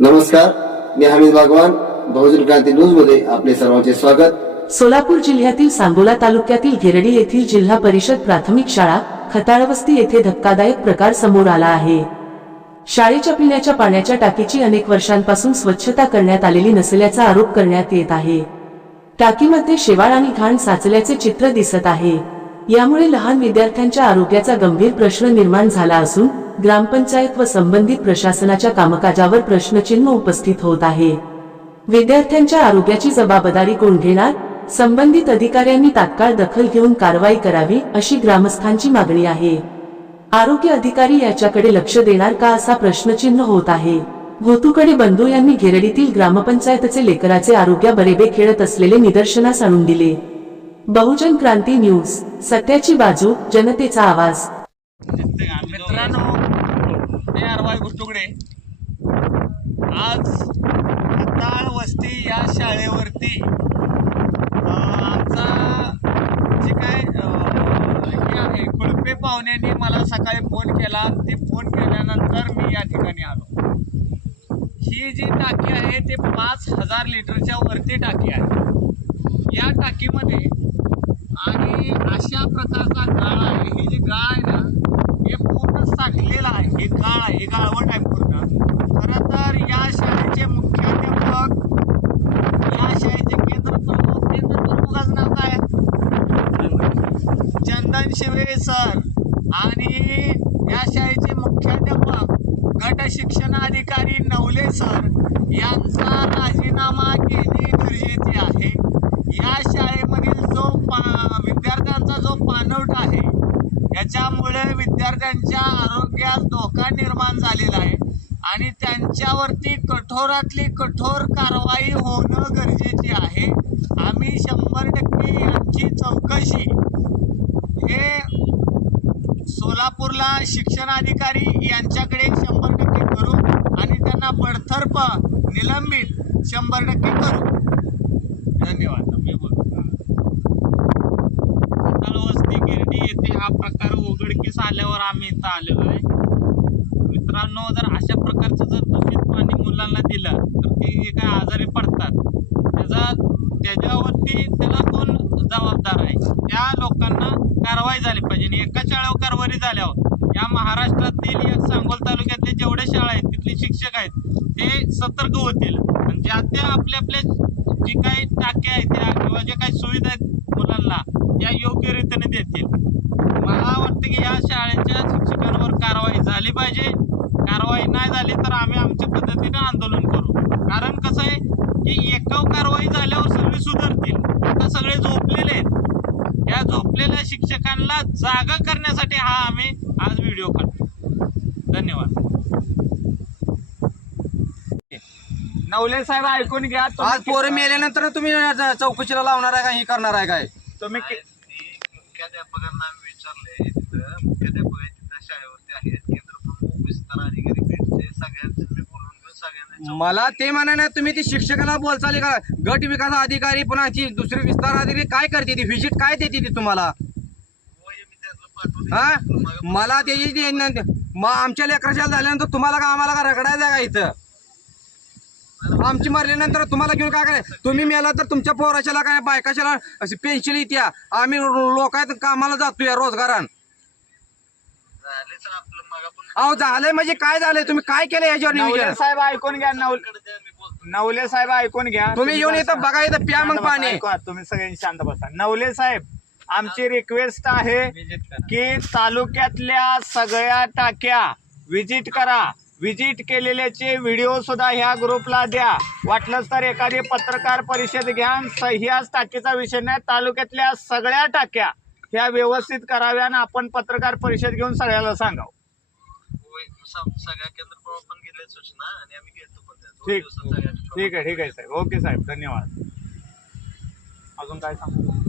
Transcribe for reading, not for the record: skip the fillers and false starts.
नमस्कार, मी हमीद भगवान. बहुजन क्रांती न्यूज मध्ये आपले सर्वांचे स्वागत. सोलापूर जिल्ह्यातील सांगोला तालुक्यातील गिरडी येथील जिल्हा परिषद प्राथमिक शाळा खताळवस्ती येथे धक्कादायक प्रकार समोर आला आहे. शाळेच्या पिण्याच्या पाण्याच्या टाकीची अनेक वर्षांपासून स्वच्छता करण्यात आलेली नसल्याचा आरोप करण्यात येत आहे. टाकीमध्ये शेवाळ आणि घाण साचल्याचे चित्र दिसत आहे. यामुळे लहान विद्यार्थ्यांच्या आरोग्याचा गंभीर प्रश्न निर्माण झाला असून ग्रामपंचायत व संबंधित प्रशासनाच्या कामकाजावर प्रश्नचिन्ह उपस्थित होत आहे. विद्यार्थ्यांच्या आरोग्याची जबाबदारी कोण घेणार? संबंधित अधिकाऱ्यांनी तात्काळ दखल घेऊन कारवाई करावी अशी ग्रामस्थांची मागणी आहे. आरोग्य अधिकारी याच्याकडे लक्ष देणार का असा प्रश्नचिन्ह होत आहे. भोतुकडे बंधू यांनी गिरडीतील ग्रामपंचायतचे लेकराचे आरोग्य बरेबे खेळत असलेले निदर्शनास आणून दिले. बहुजन क्रांती न्यूज, सत्याची बाजू, जनतेचा आवाज. मित्रांनो, मी अरवाय गुष्टुकडे आज खताळवस्ती या शाळेवरती आमचा जे काय हे आहे कुळपे पाहुण्यांनी मला सकाळी फोन केला. ते फोन केल्यानंतर मी या ठिकाणी आलो. ही जी टाकी आहे ते 5000 लिटरच्या वरती टाकी आहे. या टाकीमध्ये आणि अशा प्रकारचा गाळ आहे. ही जी गाळ आहे ना, हे पूर्ण साठलेलं आहे. हे गाळ आहे, हे गाळवट आहे पूर्ण. खरं तर या शाळेचे मुख्याध्यापक, या शाळेचे केंद्र प्रमुखाचं नाव काय? चंदन शिवे सर. आणि या शाळेचे मुख्याध्यापक गट शिक्षणाधिकारी नवले सर यांचा राजीनामा घेणे गरजेचे आहे. या शाळेमधील जो विद्यार्थ्यांचा जो पाणवठा आहे याच्यामुळे विद्यार्थ्यांच्या आरोग्यास धोका निर्माण झालेला आहे आणि त्यांच्यावरती कठोरातली कठोर कारवाई होणं गरजेची आहे. आम्ही 100% यांची चौकशी हे सोलापूरला शिक्षणाधिकारी यांच्याकडे 100% करू आणि त्यांना बडतर्फ निलंबित 100% करू. धन्यवाद. मी बोलतो. खताळवस्ती गिरडी येथे हा प्रकार उघडकीस आल्यावर आम्ही इथं आलेलो आहे. मित्रांनो, जर अशा प्रकारचं जर दूषित पाणी मुलांना दिलं तर ते काय आजारी पडतात. त्याच्यावरती त्याला कोण जबाबदार आहे? त्या लोकांना कारवाई झाली पाहिजे. एका शाळेवर कारवाई झाल्यावर या महाराष्ट्रातील या सांगोला तालुक्यातले जेवढे शाळा आहेत तिथले शिक्षक आहेत ते सतर्क होतील आणि ज्या त्या आपल्या जी काही टाक्या आहेत त्या किंवा ज्या काही सुविधा आहेत मुलांना त्या योग्य रीतीने देतील. मला वाटतं की या शाळेच्या शिक्षकांवर कारवाई झाली पाहिजे. कारवाई नाही झाली तर आम्ही आमच्या पद्धतीने आंदोलन करू. कारण कसं आहे की एकावर कारवाई झाल्यावर सगळे सुधारतील. आता सगळे झोपलेले आहेत. या झोपलेल्या शिक्षकांना जागा करण्यासाठी हा आम्ही आज व्हिडिओ काढतो. धन्यवाद. नवले साहेब ऐकून घ्या. आज पोरं मेल्यानंतर तुम्ही चौकशीला लावणार आहे का? ही करणार आहे काय? तुम्ही मुख्याध्यापकांना विचारले. तिथं मुख्याध्यापक आहे, तिथं शाळेवरती आहेत, केंद्र प्रमुख, विस्तार अधिकारी भेटते, सगळ्यांचे मी बोलून घेऊन सगळ्यांना. मला ते म्हणा ना, तुम्ही ती शिक्षकाला बोलचाल का? गट विकास अधिकारी पुन्हा दुसरी विस्तार अधिकारी काय करते ती? व्हिजिट काय देते ती तुम्हाला? हा, मला त्याची आमच्या लेकराच्या झाल्यानंतर तुम्हाला का आम्हाला का रगडायचं का इथं? आमची मरल्यानंतर तुम्हाला घेऊन काय करायचं? तुम्ही मेला तर तुमच्या पोराच्याला काय बायकाच्याला अशी पेन्शन येते. आम्ही लोक आहेत कामाला जातोय रोजगारान. अहो झालंय म्हणजे काय झालंय? तुम्ही काय केलं याच्यावर? नवले साहेब ऐकून घ्या. नवले साहेब ऐकून घ्या. तुम्ही येऊन इथं बघा, इथं प्या मग पाणी. तुम्ही सगळ्यांनी शांत बसा. नवले साहेब, आमची रिक्वेस्ट आहे की तालुक्यातल्या सगळ्या टाक्या व्हिजिट करा. व्हिजिट केलेल्याचे व्हिडिओ सुद्धा ह्या ग्रुपला द्या. वाटलंच तर एखादी पत्रकार परिषद घ्या. ह्याच टाकीचा विषय नाही, तालुक्यातल्या सगळ्या टाक्या ह्या व्यवस्थित कराव्या आणि आपण पत्रकार परिषद घेऊन सगळ्याला सांगावं. सगळ्या केंद्र प्रमुख घेतल्या सूचना आणि आम्ही घेतो. ठीक आहे साहेब. ओके साहेब, धन्यवाद. अजून काय सांगतो?